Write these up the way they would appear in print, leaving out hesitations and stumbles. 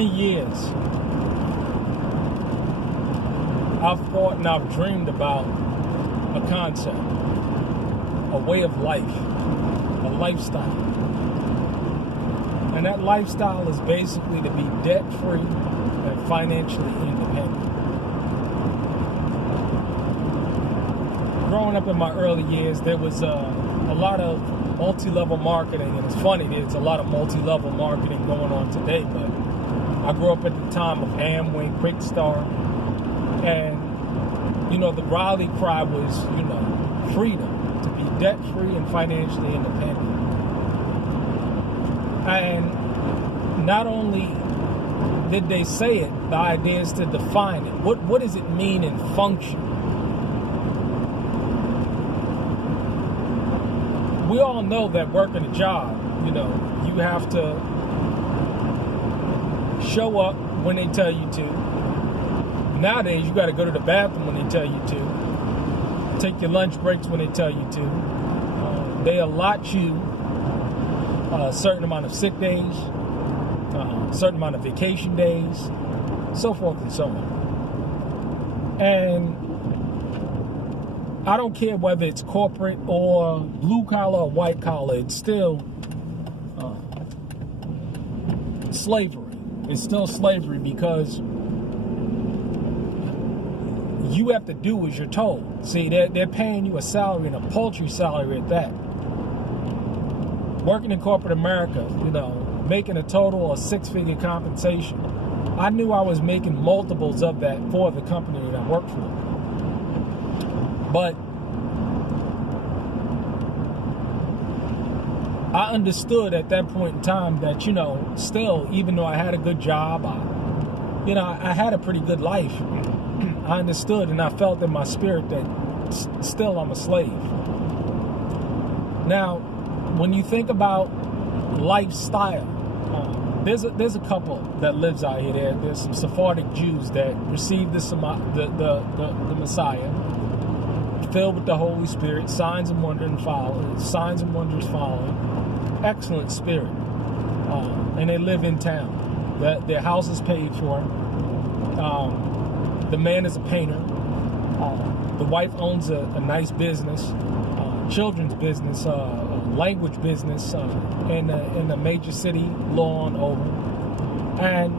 many years, I've thought and I've dreamed about a concept, a way of life, a lifestyle. And that lifestyle is basically to be debt-free and financially independent. Growing up in my early years, there was a lot of multi-level marketing, and it's funny, there's a lot of multi-level marketing going on today, but I grew up at the time of Amway, Quick Start, and, the rally cry was, freedom, to be debt-free and financially independent. And not only did they say it, the idea is to define it. What does it mean in function? We all know that working a job, you have to show up when they tell you to. Nowadays, you got to go to the bathroom when they tell you to. Take your lunch breaks when they tell you to. They allot you a certain amount of sick days, a certain amount of vacation days, so forth and so on. And I don't care whether it's corporate or blue collar or white collar, it's still slavery. It's still slavery because you have to do as you're told. See, they're paying you a salary, and a paltry salary at that. Working in corporate America, making a total of six-figure compensation. I knew I was making multiples of that for the company that I worked for. But I understood at that point in time that, still, even though I had a good job, I had a pretty good life. I understood and I felt in my spirit that still I'm a slave. Now, when you think about lifestyle, there's a couple that lives out here. There's some Sephardic Jews that received the Messiah, filled with the Holy Spirit, signs and wonders following, excellent spirit, and they live in town. Their house is paid for. The man is a painter. The wife owns a nice business, children's business, language business in a major city, lawn over. And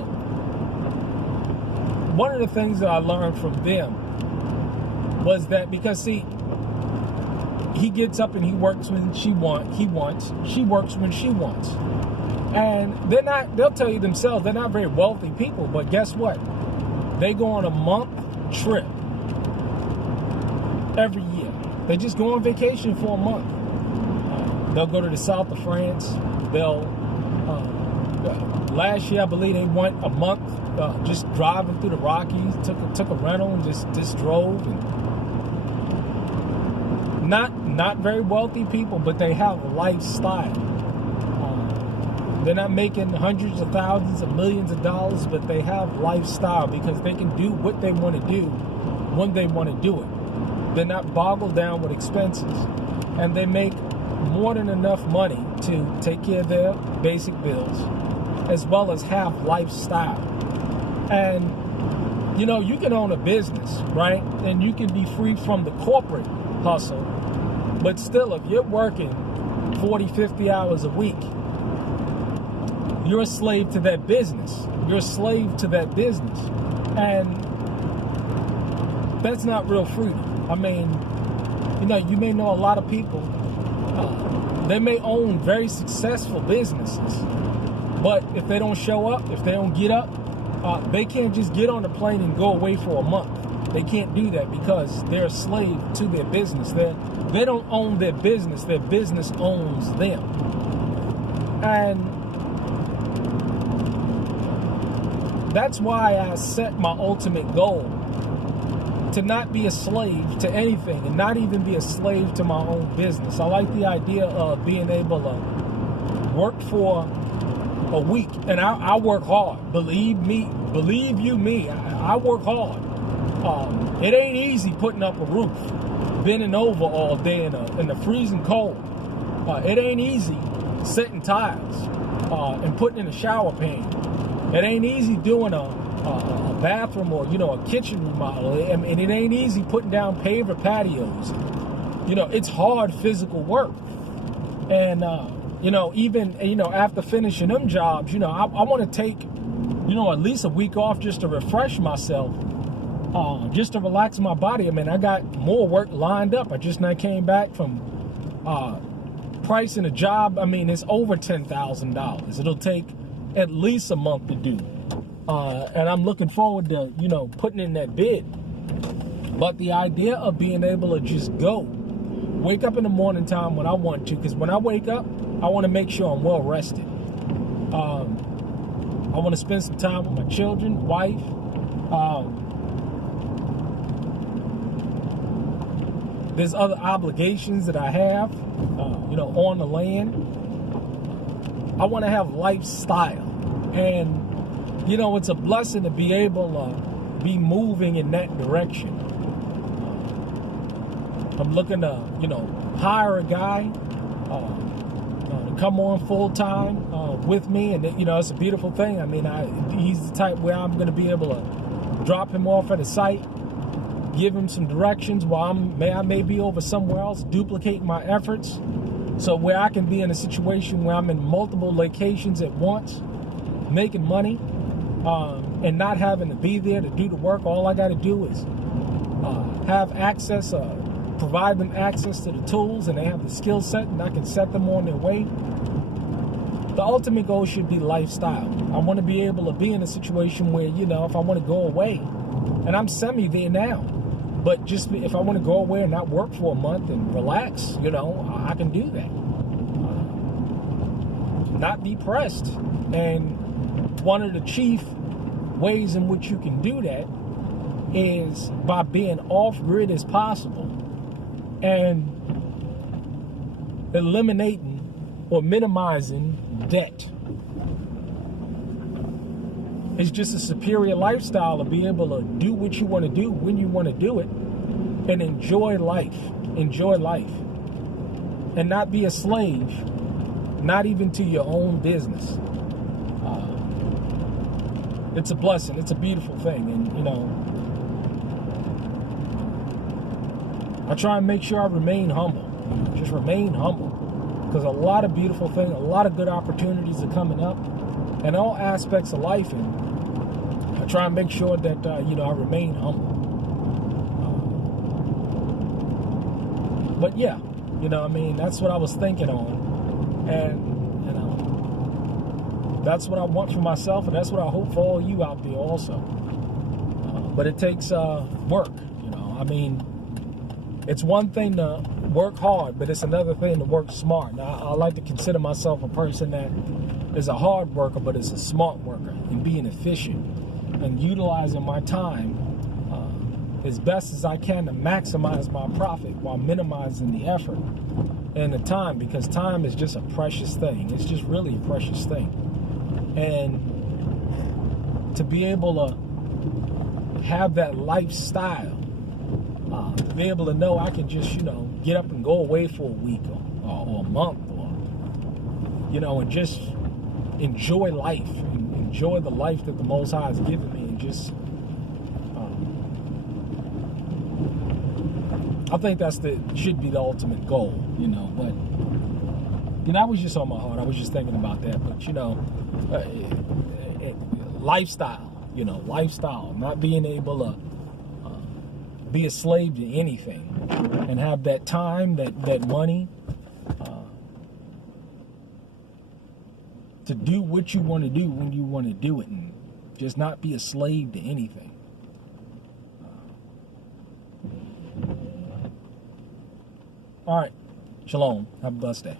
one of the things that I learned from them was that, because see, he gets up and he works when she wants, she works when she wants. And they'll tell you themselves, they're not very wealthy people, but guess what? They go on a month trip every year. They just go on vacation for a month. They'll go to the south of France. Last year, I believe they went a month just driving through the Rockies. Took a rental and just drove. And not very wealthy people, but they have a lifestyle. They're not making hundreds of thousands of millions of dollars, but they have lifestyle because they can do what they want to do when they want to do it. They're not boggled down with expenses. And they make more than enough money to take care of their basic bills, as well as have lifestyle. And, you can own a business, right? And you can be free from the corporate hustle. But still, if you're working 40, 50 hours a week, you're a slave to that business. You're a slave to that business. And that's not real freedom. I mean, you may know a lot of people, they may own very successful businesses, but if they don't show up, if they don't get up, they can't just get on the plane and go away for a month. They can't do that because they're a slave to their business. They don't own their business owns them. And that's why I set my ultimate goal to not be a slave to anything and not even be a slave to my own business. I like the idea of being able to work for a week, and I work hard. Believe you me, I work hard. It ain't easy putting up a roof, bending over all day in the freezing cold. It ain't easy setting tiles and putting in a shower pan. It ain't easy doing a bathroom or, a kitchen remodel. And it ain't easy putting down paver patios. It's hard physical work. And, even, after finishing them jobs, I want to take, at least a week off just to refresh myself, just to relax my body. I mean, I got more work lined up. I just now came back from pricing a job. I mean, it's over $10,000. It'll take at least a month to do. And I'm looking forward to, putting in that bid. But the idea of being able to just go, wake up in the morning time when I want to, because when I wake up, I want to make sure I'm well rested. I want to spend some time with my children, wife. There's other obligations that I have, on the land. I want to have lifestyle. And, it's a blessing to be able to be moving in that direction. I'm looking to, hire a guy to come on full time with me. And, it's a beautiful thing. I mean, he's the type where I'm going to be able to drop him off at a site, give him some directions while I may be over somewhere else, duplicate my efforts. So where I can be in a situation where I'm in multiple locations at once, making money, and not having to be there to do the work. All I got to do is have access, provide them access to the tools, and they have the skill set, and I can set them on their way. The ultimate goal should be lifestyle. I want to be able to be in a situation where, if I want to go away, and I'm semi there now, but just if I want to go away and not work for a month and relax, I can do that. Not be pressed. And one of the chief ways in which you can do that is by being off grid as possible and eliminating or minimizing debt. It's just a superior lifestyle to be able to do what you want to do when you want to do it and enjoy life. Enjoy life. And not be a slave, not even to your own business. It's a blessing. It's a beautiful thing. And, I try and make sure I remain humble. Just remain humble. Because a lot of beautiful things, a lot of good opportunities are coming up in all aspects of life. And I try and make sure that, I remain humble. But yeah, that's what I was thinking on. And, that's what I want for myself, and that's what I hope for all you out there also. But it takes work, it's one thing to work hard, but it's another thing to work smart. Now, I like to consider myself a person that is a hard worker, but is a smart worker, and being efficient and utilizing my time as best as I can to maximize my profit while minimizing the effort and the time, because time is just a precious thing. It's just really a precious thing. And to be able to have that lifestyle, to be able to know I can just, get up and go away for a week or a month, or, and just enjoy life, and enjoy the life that the Most High has given me, and just, I think should be the ultimate goal, but, I was just on my heart. I was just thinking about that, but, lifestyle, lifestyle, not being able to be a slave to anything and have that time, that money to do what you want to do when you want to do it, and just not be a slave to anything. All right. Shalom. Have a blessed day.